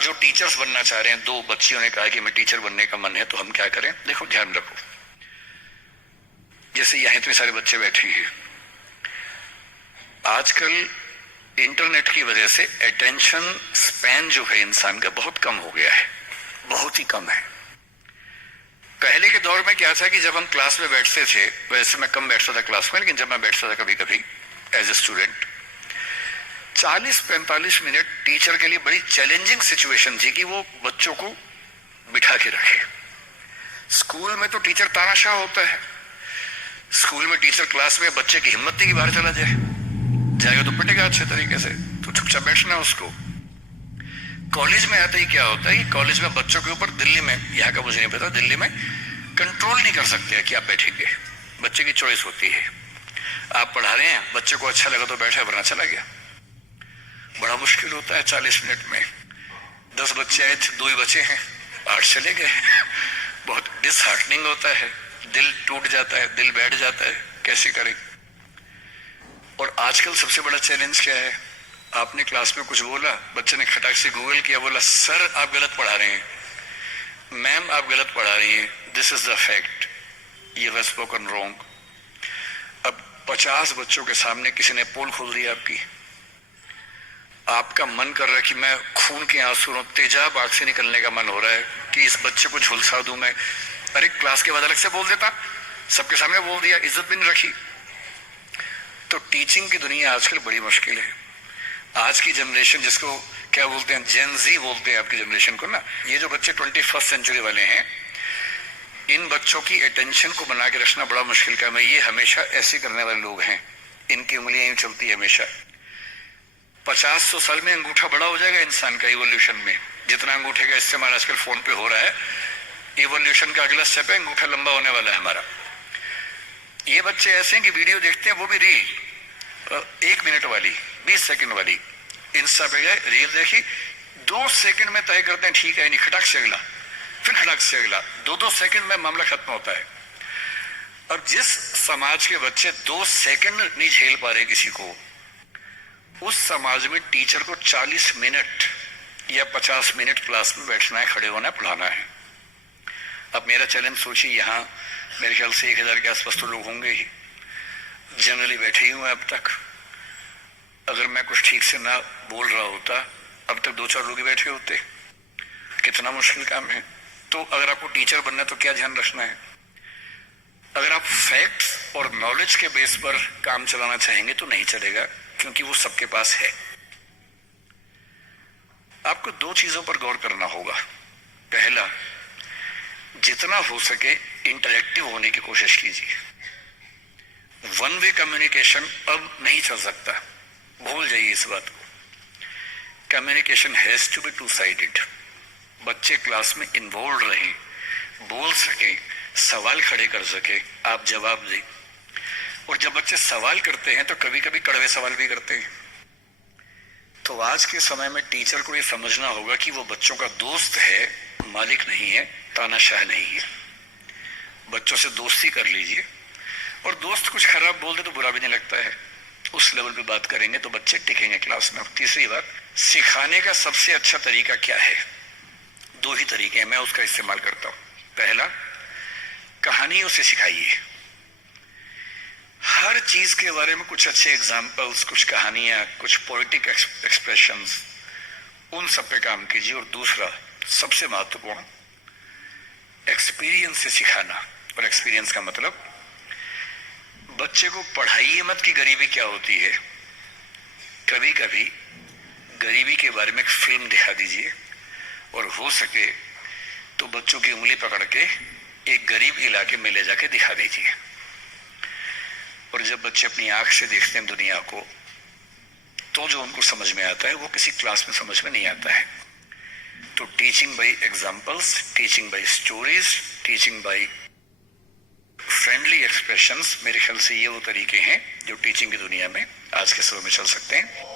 जो टीचर्स बनना चाह रहे हैं, दो बच्चियों ने कहा कि मैं टीचर बनने का मन है, तो हम क्या करें? देखो, ध्यान रखो, जैसे यहाँ इतने सारे बच्चे बैठे हैं, आजकल इंटरनेट की वजह से अटेंशन स्पैन जो है इंसान का बहुत कम हो गया है, बहुत ही कम है। पहले के दौर में क्या था कि जब हम क्लास में बैठते थे, वैसे मैं कम बैठता था क्लास में, लेकिन जब मैं बैठता था कभी कभी as a student, 40-45 minute teacher के लिए बड़ी चैलेंजिंग सिचुएशन थी कि वो बच्चों को बिठा के रखे। स्कूल में तो टीचर तानाशाह होता है, स्कूल में टीचर क्लास में बच्चे की हिम्मत नहीं कि बाहर चला जाए, जाएगा तो पिटेगा अच्छे तरीके से, तो चुपचाप बैठना उसको। कॉलेज में आते ही क्या होता है कि कॉलेज में बच्चों के ऊपर, दिल्ली में, यहाँ का मुझे नहीं पता, दिल्ली में कंट्रोल नहीं कर सकते कि आप बैठेंगे, बच्चे की चॉइस होती है। आप पढ़ा रहे हैं, बच्चे को अच्छा लगा तो बैठा, वरना चला गया। बड़ा मुश्किल होता है 40 मिनट में। 10 बच्चे आए थे, 2 ही बचे हैं, 8 चले गए। बहुत डिसहार्टनिंग होता है, दिल टूट जाता है, दिल बैठ जाता है, कैसे करें। और आजकल सबसे बड़ा चैलेंज क्या है? आपने क्लास में कुछ बोला, बच्चे ने खटाक से गूगल किया, बोला सर आप गलत पढ़ा रहे हैं, मैम आप गलत पढ़ा रही हैं, this is the fact, you have spoken wrong. अब 50 बच्चों के सामने किसी ने पोल खोल दिया आपकी, आपका मन कर रहा है कि मैं खून के आंसू, तेजाब आंख से निकलने का मन हो रहा है कि इस बच्चे को झुलसा दूं मैं। अरे क्लास के बाद अलग से बोल देता, सबके सामने बोल दिया, इज्जत भी नहीं रखी। तो टीचिंग की दुनिया आजकल बड़ी मुश्किल है। आज की जनरेशन, जिसको क्या बोलते हैं, जेन जी बोलते हैं आपकी जनरेशन को ना, ये जो बच्चे 21st सेंचुरी वाले हैं, इन बच्चों की अटेंशन को बना के रखना बड़ा मुश्किल काम है। ये हमेशा ऐसे करने वाले लोग हैं, इनकी उंगलियां यूं चलती है हमेशा। 50-100 साल में अंगूठा बड़ा हो जाएगा इंसान का इवोल्यूशन में, जितना अंगूठे का इस्तेमाल आजकल फोन पे हो रहा है, इवोल्यूशन का अगला स्टेप है, अंगूठा लंबा होने वाला है हमारा। ये बच्चे ऐसे हैं कि वीडियो देखते हैं, वो भी रील 1 मिनट वाली, 20 सेकंड वाली, इंस्टा पे गए, रील देखी, 2 सेकंड में तय करते हैं ठीक है नहीं, खटक से अगला, फिर खटक से अगला, 2-2 सेकंड में मामला खत्म होता है। और जिस समाज के बच्चे 2 सेकंड नहीं झेल पा रहे किसी को, उस समाज में टीचर को 40 मिनट या 50 मिनट क्लास में बैठना है, खड़े होना है, पढ़ाना है। अब मेरा चैलेंज सोचिए, यहाँ मेरे ख्याल से 1000 के आसपास तो लोग होंगे ही, जनरली बैठे ही हुए अब तक। अगर मैं कुछ ठीक से ना बोल रहा होता, अब तक 2-4 लोग ही बैठे होते। कितना मुश्किल काम है। तो अगर आपको टीचर बनना है तो क्या ध्यान रखना है? अगर आप फैक्ट्स और नॉलेज के बेस पर काम चलाना चाहेंगे तो नहीं चलेगा, क्योंकि वो सबके पास है। आपको 2 चीजों पर गौर करना होगा। पहला, जितना हो सके इंटरेक्टिव होने की कोशिश कीजिए। वन वे कम्युनिकेशन अब नहीं चल सकता, भूल जाइए इस बात को। Communication has to be 2 sided. बच्चे क्लास में इन्वॉल्व रहें, बोल सके, सवाल खड़े कर सके, आप जवाब दें। और जब बच्चे सवाल करते हैं तो कभी कभी कड़वे सवाल भी करते हैं। तो आज के समय में टीचर को ये समझना होगा कि वो बच्चों का दोस्त है, मालिक नहीं है, तानाशाह नहीं है। बच्चों से दोस्ती कर लीजिए, और दोस्त कुछ खराब बोल दे तो बुरा भी नहीं लगता है, उस लेवल पे बात करेंगे तो बच्चे टिकेंगे क्लास में। तीसरी बात, सिखाने का सबसे अच्छा तरीका क्या है? 2 ही तरीके हैं, मैं उसका इस्तेमाल करता हूं। पहला, कहानियों से सिखाइए। हर चीज के बारे में कुछ अच्छे एग्जाम्पल्स, कुछ कहानियां, कुछ पोएटिक एक्सप्रेशंस, उन सब पे काम कीजिए। और दूसरा, सबसे महत्वपूर्ण, एक्सपीरियंस से सिखाना। और एक्सपीरियंस का मतलब, बच्चे को पढ़ाइए मत कि गरीबी क्या होती है। कभी कभी गरीबी के बारे में एक फिल्म दिखा दीजिए, और हो सके तो बच्चों की उंगली पकड़ के एक गरीब इलाके में ले जाके दिखा दीजिए। और जब बच्चे अपनी आंख से देखते हैं दुनिया को, तो जो उनको समझ में आता है वो किसी क्लास में समझ में नहीं आता है। तो teaching bye examples, teaching bye stories, teaching bye friendly expressions, मेरे ख्याल से ये वो तरीके हैं जो टीचिंग की दुनिया में आज के समय में चल सकते हैं।